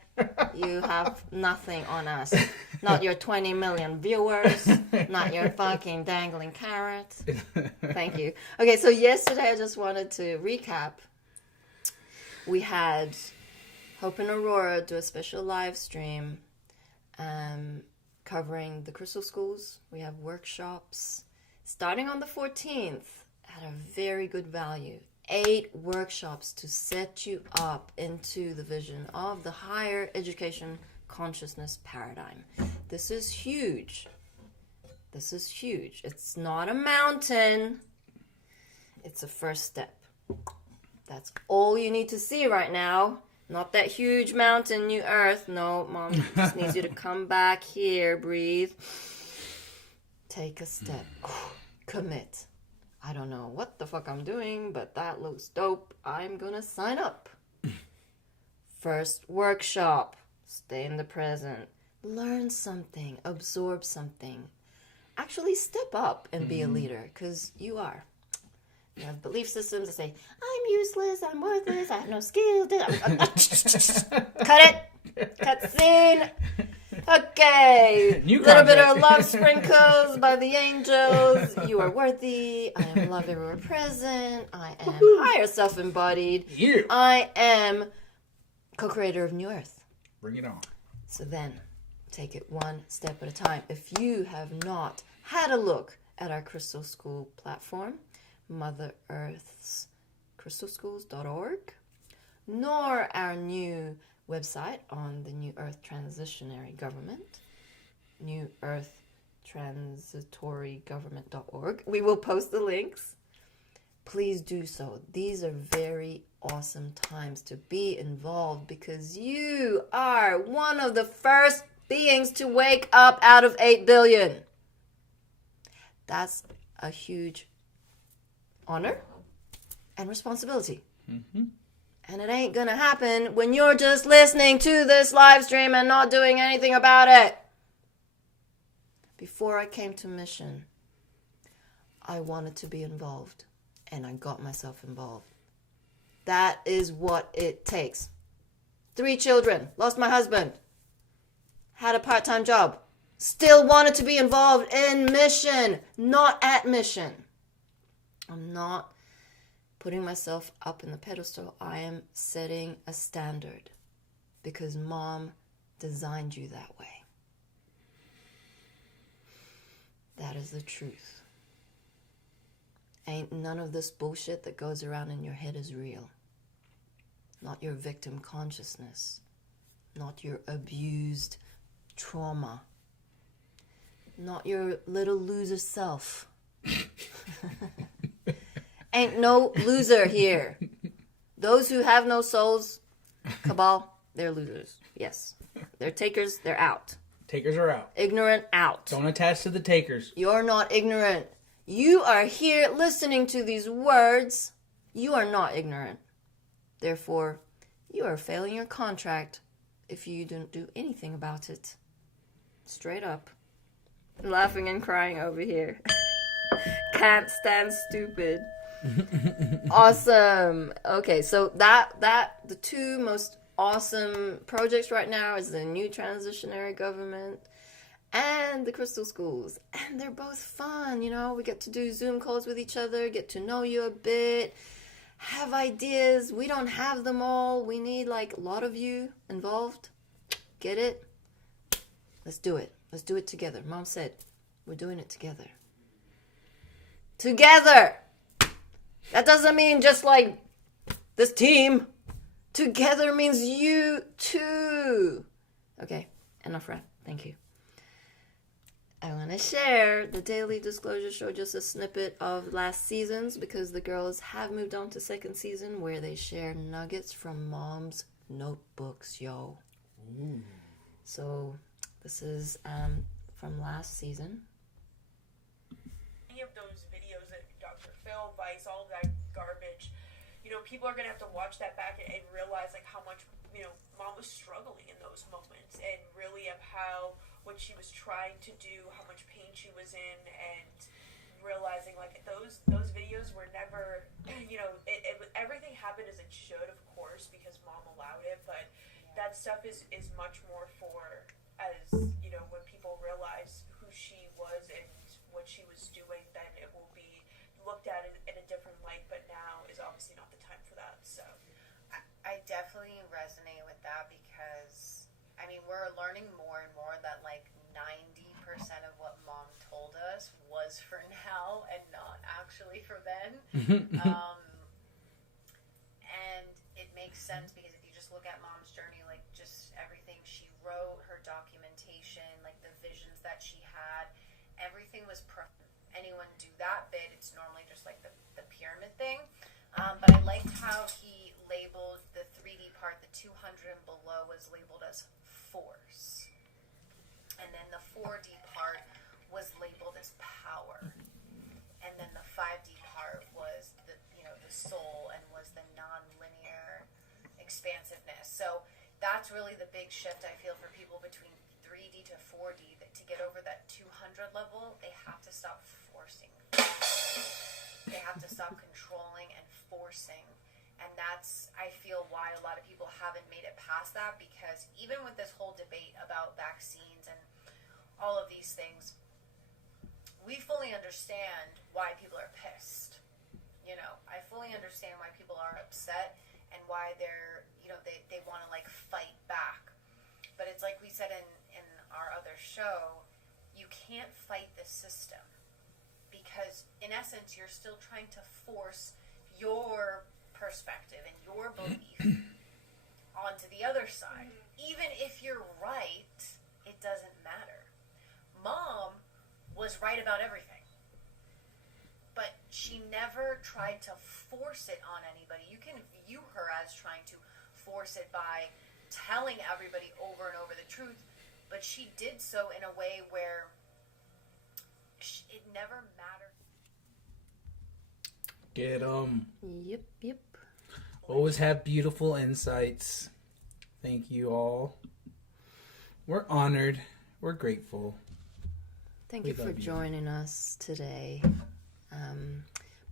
You have nothing on us. Not your 20 million viewers. Not your fucking dangling carrot. Thank you. Okay, so yesterday I just wanted to recap. We had Hope and Aurora do a special live stream covering the Crystal Schools. We have workshops starting on the 14th at a very good value. 8 workshops to set you up into the vision of the higher education consciousness paradigm. This is huge. This is huge. It's not a mountain. It's a first step. That's all you need to see right now. Not that huge mountain, new earth. No, Mom just needs you to come back here, breathe. Take a step. Commit. I don't know what the fuck I'm doing, but that looks dope. I'm gonna sign up. First workshop. Stay in the present. Learn something. Absorb something. Actually step up and be a leader, because you are. You have belief systems that say, I'm useless, I'm worthless, I have no skills. Cut it. Cut scene. Okay. New Little bit concept. of love sprinkles by the angels. You are worthy. I am love everywhere present. I am higher self-embodied. Yeah. I am co-creator of New Earth. Bring it on. So then, take it one step at a time. If you have not had a look at our Crystal School platform, Mother Earth's crystalschools.org, nor our new website on the New Earth Transitionary Government, newearthtransitorygovernment.org. We will post the links. Please do so. These are very awesome times to be involved because you are one of the first beings to wake up out of 8 billion. That's a huge honor and responsibility. Mm-hmm. And it ain't gonna happen when you're just listening to this live stream and not doing anything about it. Before I came to Mission, I wanted to be involved, and I got myself involved. That is what it takes. 3 children, lost my husband, had a part-time job, still wanted to be involved in Mission, not at Mission. I'm not putting myself up in the pedestal. I am setting a standard because Mom designed you that way. That is the truth. Ain't none of this bullshit that goes around in your head is real. Not your victim consciousness. Not your abused trauma. Not your little loser self. Ain't no loser here. Those who have no souls, cabal, they're losers. Yes. They're takers, they're out. Takers are out. Ignorant, out. Don't attach to the takers. You're not ignorant. You are here listening to these words. You are not ignorant. Therefore, you are failing your contract if you don't do anything about it. Straight up. Laughing and crying over here. Can't stand stupid. Awesome. Okay, so the two most awesome projects right now is the new transitionary government and the crystal schools, and they're both fun. We get to do Zoom calls with each other, get to know you a bit, have ideas. We don't have them all. We need a lot of you involved. Get it? Let's do it. Let's do it together. Mom said we're doing it together. Together. That doesn't mean just this team. Together means you too. Okay, enough rap. Thank you. I want to share the Daily Disclosure Show, just a snippet of last season's, because the girls have moved on to second season where they share nuggets from mom's notebooks, yo. Ooh. So this is from last season. Any of those videos that Dr. Phil, Vice, all of that garbage, people are going to have to watch that back and realize how much, mom was struggling in those moments, and really of what she was trying to do, how much pain she was in, and realizing those videos were never, everything happened as it should, of course, because mom allowed it, but that stuff is much more for, as, when people realize who she was and what she was doing, then it will be looked at in a different light, but now is obviously not the time for that. So I definitely resonate with that, because we're learning more and more that 90% of what mom told us was for now and not actually for then. And it makes sense, because if you just look at mom's journey, just everything she wrote, her documentation, the visions that she had, everything was anyone do that bit, it's normally just the pyramid thing. But I liked how he labeled the 3D part, the 200 and below was labeled as force. And then the 4D part was labeled as power. And then the 5D part was the soul, and was the non-linear expansiveness. So that's really the big shift I feel for people between 3D to 4D, that to get over that 200 level, they have to stop forcing. They have to stop controlling and forcing. And that's, I feel, why a lot of people haven't made it past that, because even with this whole debate about vaccines and all of these things, we fully understand why people are pissed. I fully understand why people are upset and why they're, they want to fight back. But it's like we said in our other show, you can't fight the system, because in essence you're still trying to force your perspective and your belief onto the other side. Even if you're right, it doesn't matter. Mom was right about everything, but she never tried to force it on anybody. You can view her as trying to force it by telling everybody over and over the truth, but she did so in a way where it never mattered. Get 'em. Yep. Always have beautiful insights. Thank you all. We're honored. We're grateful. Thank you for joining us today.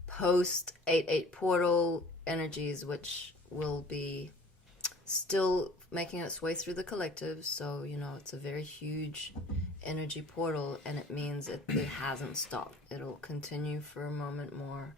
Post 8/8 portal energies, which will be still making its way through the collective. So, it's a very huge energy portal, and it means it hasn't stopped. It'll continue for a moment more.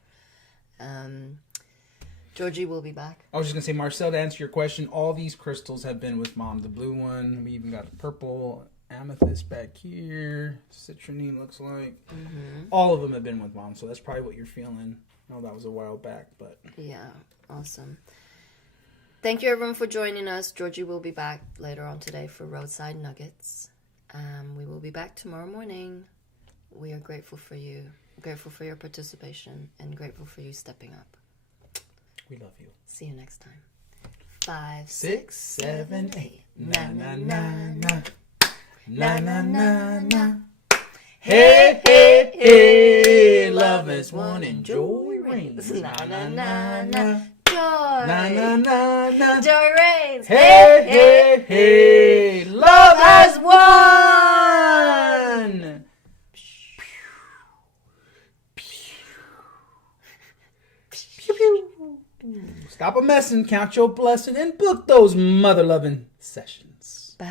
Georgie will be back. I was just going to say, Marcel, to answer your question, all these crystals have been with Mom. The blue one, we even got a purple amethyst back here. Citrine looks like. Mm-hmm. All of them have been with Mom, so that's probably what you're feeling. I know that was a while back, but... Yeah, awesome. Thank you, everyone, for joining us. Georgie will be back later on today for Roadside Nuggets. We will be back tomorrow morning. We are grateful for you, grateful for your participation, and grateful for you stepping up. We love you. See you next time. 5, 6, 7, 8. Na na na na. Na na na na. Hey, hey, hey. Love is one and joy reigns. Na na na na. Joy. Na na na na. Joy reigns. Hey, hey, hey. Love has won. Stop a messing, count your blessing, and book those mother-loving sessions.